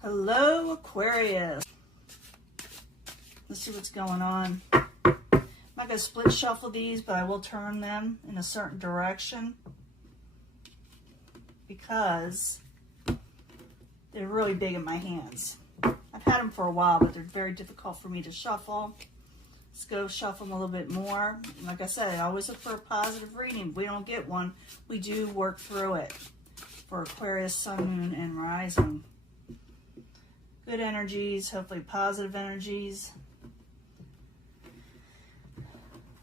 Hello, Aquarius. Let's see what's going on. I'm not going to split shuffle these, but I will turn them in a certain direction because they're really big in my hands. I've had them for a while, but they're very difficult for me to shuffle. Let's go shuffle them a little bit more. Like I said, I always look for a positive reading. If we don't get one, we do work through it for Aquarius, Sun, Moon, and Rising. Good energies, hopefully positive energies.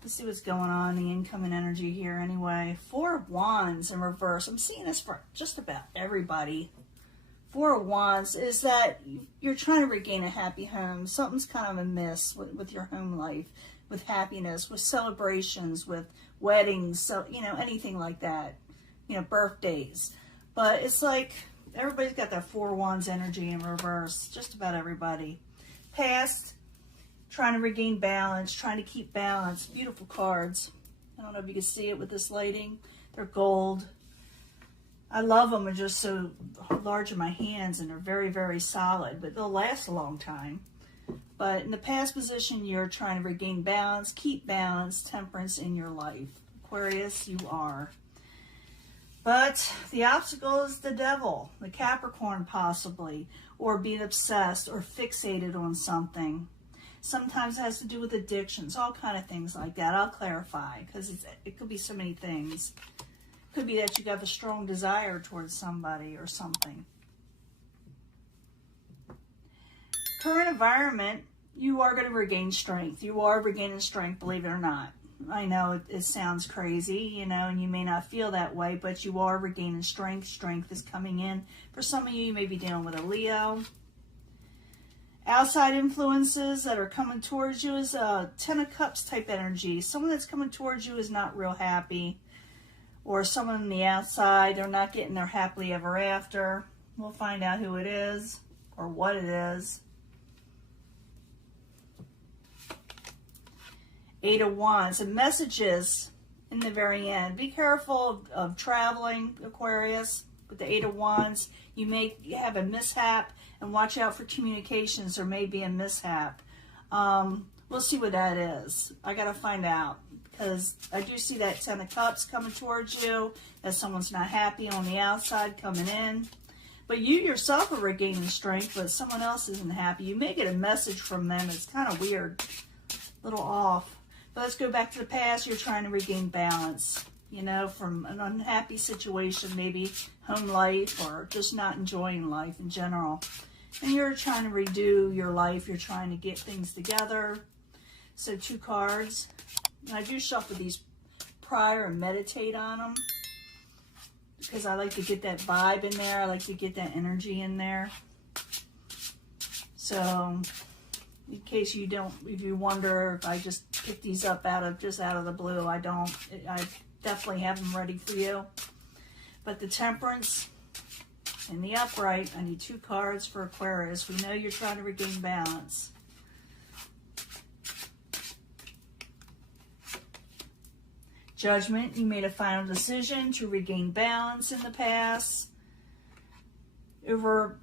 Let's see what's going on, the incoming energy here anyway. Four of Wands in reverse. I'm seeing this for just about everybody. Four of Wands is that you're trying to regain a happy home. Something's kind of amiss with your home life, with happiness, with celebrations, with weddings, so anything like that, birthdays. But it's like everybody's got that Four of Wands energy in reverse, just about everybody. Past, trying to regain balance, trying to keep balance. Beautiful cards. I don't know if you can see it with this lighting. They're gold. I love them. They're just so large in my hands, and they're very, very solid, but they'll last a long time. But in the past position, you're trying to regain balance, keep balance, temperance in your life. Aquarius, you are. But the obstacle is the devil, the Capricorn possibly, or being obsessed or fixated on something. Sometimes it has to do with addictions, all kind of things like that. I'll clarify because it could be so many things. Could be that you got a strong desire towards somebody or something. Current environment, you are going to regain strength. You are regaining strength, believe it or not. I know it sounds crazy, and you may not feel that way, but you are regaining strength. Strength is coming in. For some of you, you may be dealing with a Leo. Outside influences that are coming towards you is a Ten of Cups type energy. Someone that's coming towards you is not real happy. Or someone on the outside, they're not getting their happily ever after. We'll find out who it is or what it is. Eight of Wands. And messages in the very end. Be careful of traveling, Aquarius. With the Eight of Wands, you may have a mishap, and watch out for communications. There may be a mishap. We'll see what that is. I got to find out. Because I do see that Ten of Cups coming towards you, that someone's not happy on the outside coming in. But you yourself are regaining strength, but someone else isn't happy. You may get a message from them. It's kind of weird, a little off. But let's go back to the past. You're trying to regain balance, from an unhappy situation, maybe home life or just not enjoying life in general. And you're trying to redo your life. You're trying to get things together. So 2 cards. And I do shuffle these prior and meditate on them because I like to get that vibe in there. I like to get that energy in there. So in case you don't, if you wonder if I just pick these up out of the blue, I don't. I definitely have them ready for you. But the Temperance and the Upright, I need 2 cards for Aquarius. We know you're trying to regain balance. Judgment, you made a final decision to regain balance in the past. Over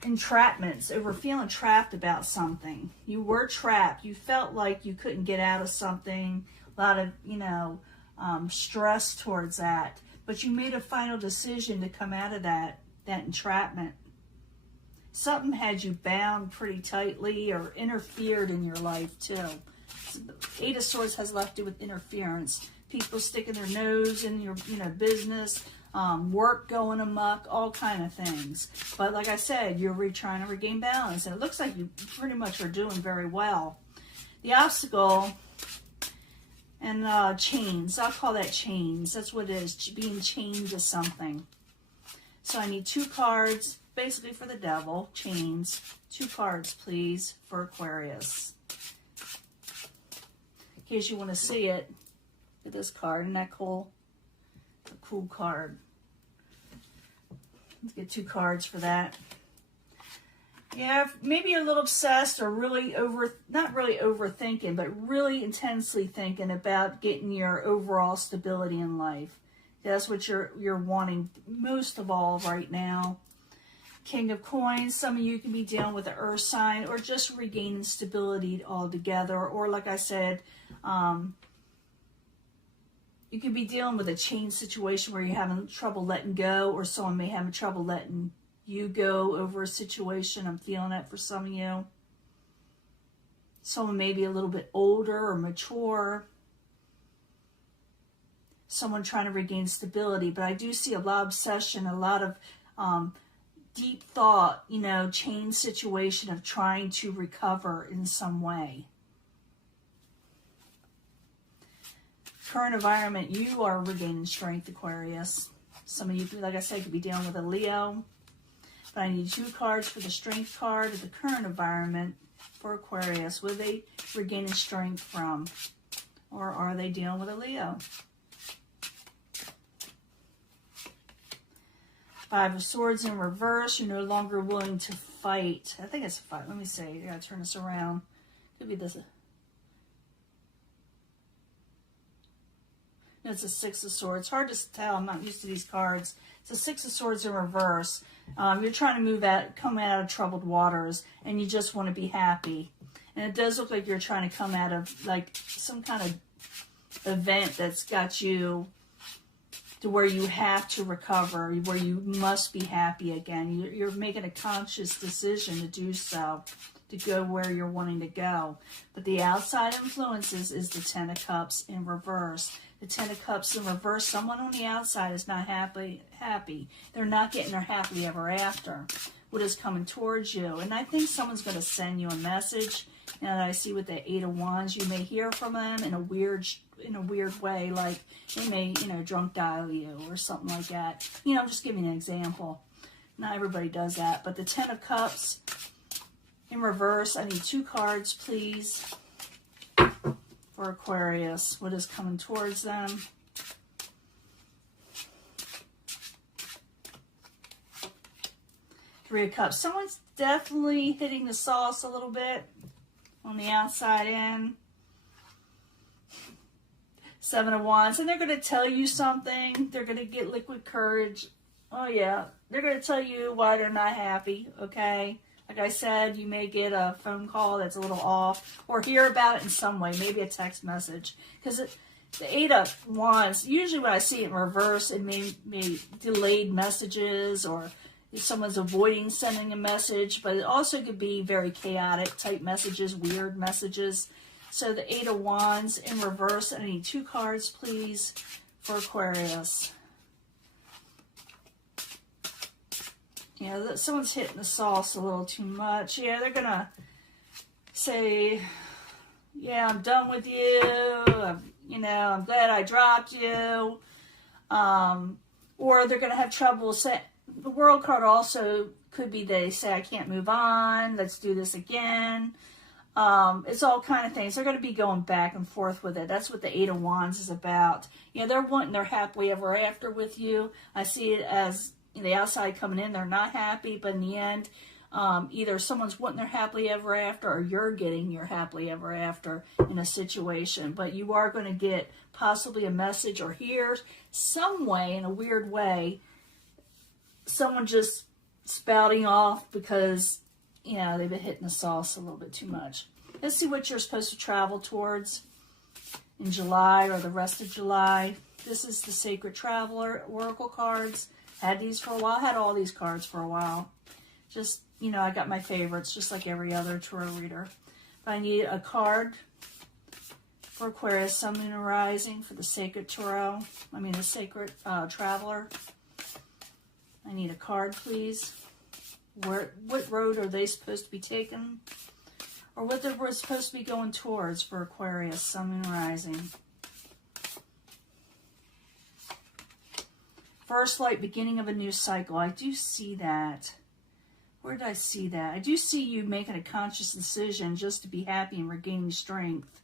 entrapments, over feeling trapped about something. You were trapped. You felt like you couldn't get out of something. A lot of, stress towards that. But you made a final decision to come out of that entrapment. Something had you bound pretty tightly or interfered in your life too. Eight of Swords has left to do with interference. People sticking their nose in your business, work going amok, all kind of things. But like I said, you're trying to regain balance, and it looks like you pretty much are doing very well. The obstacle and chains, I'll call that chains. That's what it is, being chained to something. So I need 2 cards, basically for the devil, chains. 2 cards, please, for Aquarius. In case you want to see it. Look at this card. Isn't that cool? It's a cool card. Let's get 2 cards for that. Yeah, maybe a little obsessed or really not really overthinking, but really intensely thinking about getting your overall stability in life. That's what you're wanting most of all right now. King of Coins, some of you can be dealing with the earth sign or just regaining stability altogether. Or like I said, you could be dealing with a change situation where you're having trouble letting go, or someone may have trouble letting you go over a situation. I'm feeling it for some of you. Someone may be a little bit older or mature. Someone trying to regain stability. But I do see a lot of obsession, a lot of deep thought, you know, change situation of trying to recover in some way. Current environment, you are regaining strength, Aquarius. Some of you, like I said, could be dealing with a Leo. But I need 2 cards for the strength card of the current environment for Aquarius. What are they regaining strength from? Or are they dealing with a Leo? 5 of Swords in reverse. You're no longer willing to fight. I think it's a 5. Let me see. I gotta turn this around. Could be this. No, it's a 6 of Swords. Hard to tell. I'm not used to these cards. It's a 6 of Swords in reverse. You're trying to come out of troubled waters, and you just want to be happy. And it does look like you're trying to come out of like some kind of event that's got you to where you have to recover, where you must be happy again. You're making a conscious decision to do so, to go where you're wanting to go. But the outside influences is the 10 of Cups in reverse. The 10 of Cups in reverse, someone on the outside is not happy. They're not getting their happily ever after. What is coming towards you? And I think someone's going to send you a message. Now that I see with the 8 of Wands, you may hear from them in a weird way, like they may, you know, drunk dial you or something like that. You know, I'm just giving an example. Not everybody does that, but the 10 of Cups in reverse, I need 2 cards, please, for Aquarius. What is coming towards them? Three of Cups. Someone's definitely hitting the sauce a little bit on the outside in. 7 of Wands. And they're going to tell you something. They're going to get liquid courage. Oh, yeah. They're going to tell you why they're not happy, okay? Like I said, you may get a phone call that's a little off, or hear about it in some way, maybe a text message. Because the 8 of Wands, usually when I see it in reverse, it may delayed messages, or if someone's avoiding sending a message, but it also could be very chaotic type messages, weird messages. So the 8 of Wands in reverse, I need 2 cards, please, for Aquarius. Yeah, someone's hitting the sauce a little too much. Yeah, they're going to say, yeah, I'm done with you. I'm glad I dropped you. Or they're going to have trouble saying, the World card also could be they say, I can't move on. Let's do this again. It's all kind of things. They're going to be going back and forth with it. That's what the 8 of Wands is about. They're wanting their happily ever after with you. I see it as the outside coming in, they're not happy, but in the end, either someone's wanting their happily ever after, or you're getting your happily ever after in a situation. But you are going to get possibly a message, or hear some way, in a weird way, someone just spouting off because, they've been hitting the sauce a little bit too much. Let's see what you're supposed to travel towards in July or the rest of July. This is the Sacred Traveler Oracle cards. Had these for a while. Had all these cards for a while. Just, I got my favorites, just like every other tarot reader. But I need a card for Aquarius, Sun, Moon, and Rising for the Sacred Tarot. The Sacred Traveler. I need a card, please. What road are they supposed to be taking? Or what they're supposed to be going towards for Aquarius, Sun, Moon, and Rising. First light, beginning of a new cycle. I do see that. Where did I see that? I do see you making a conscious decision just to be happy and regaining strength.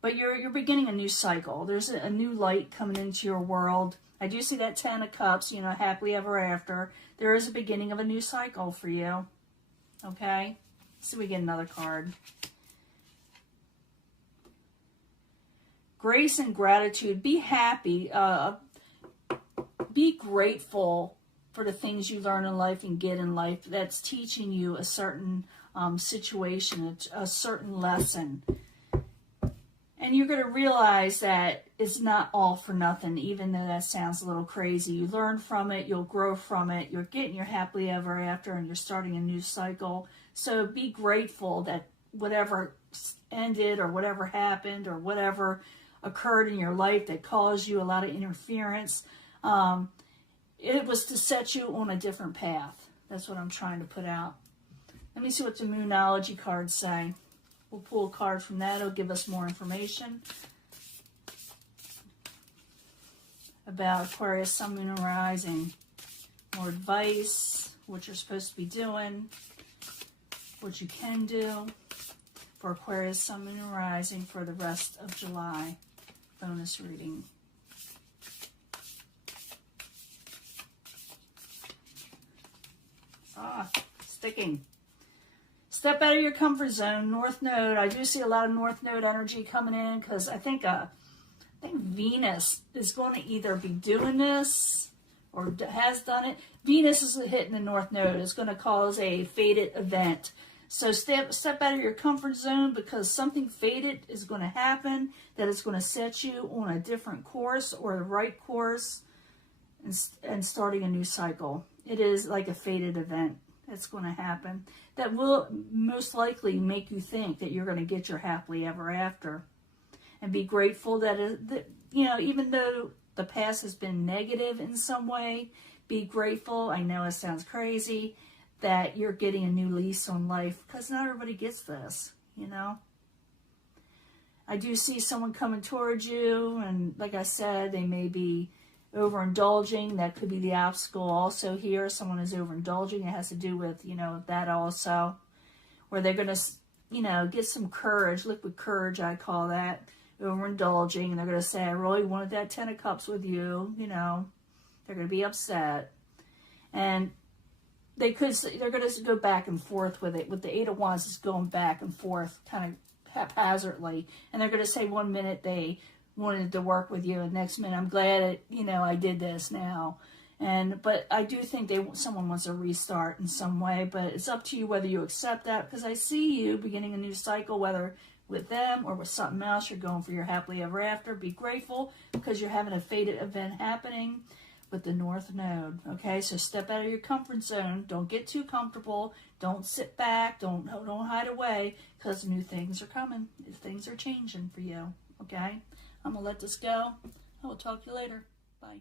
But you're beginning a new cycle. There's a new light coming into your world. I do see that 10 of Cups, happily ever after. There is a beginning of a new cycle for you. Okay? Let's see if we get another card. Grace and gratitude. Be happy. be grateful for the things you learn in life and get in life that's teaching you a certain situation, a certain lesson. And you're going to realize that it's not all for nothing, even though that sounds a little crazy. You learn from it, you'll grow from it, you're getting your happily ever after, and you're starting a new cycle. So be grateful that whatever ended or whatever happened or whatever occurred in your life that caused you a lot of interference, it was to set you on a different path. That's what I'm trying to put out. Let me see what the Moonology cards say. We'll pull a card from that. It'll give us more information about Aquarius, Sun, Moon, and Rising. More advice, what you're supposed to be doing, what you can do for Aquarius, Sun, Moon, and Rising for the rest of July. Bonus reading. Sticking. Step out of your comfort zone. North Node. I do see a lot of North Node energy coming in because I think Venus is going to either be doing this or has done it. Venus is hitting the North Node. It's going to cause a fated event. So step out of your comfort zone because something fated is going to happen that is going to set you on a different course or the right course and starting a new cycle. It is like a fated event that's going to happen that will most likely make you think that you're going to get your happily ever after. And be grateful that even though the past has been negative in some way, be grateful. I know it sounds crazy that you're getting a new lease on life because not everybody gets this, I do see someone coming towards you, and like I said, they may be overindulging. That could be the obstacle also here. Someone is overindulging. It has to do with, that also, where they're going to, get some courage, liquid courage, I call that, overindulging. And they're going to say, I really wanted that 10 of Cups with you, they're going to be upset. And they're going to go back and forth with it. With the 8 of Wands, it's going back and forth kind of haphazardly. And they're going to say 1 minute they wanted to work with you, and next minute I'm glad I did this now. But I do think someone wants a restart in some way, but it's up to you whether you accept that, because I see you beginning a new cycle, whether with them or with something else. You're going for your happily ever after. Be grateful because you're having a fated event happening with the North Node. Okay, so step out of your comfort zone. Don't get too comfortable. Don't sit back. Don't hide away, because new things are coming. Things are changing for you. Okay, I'm gonna let this go. I will talk to you later. Bye.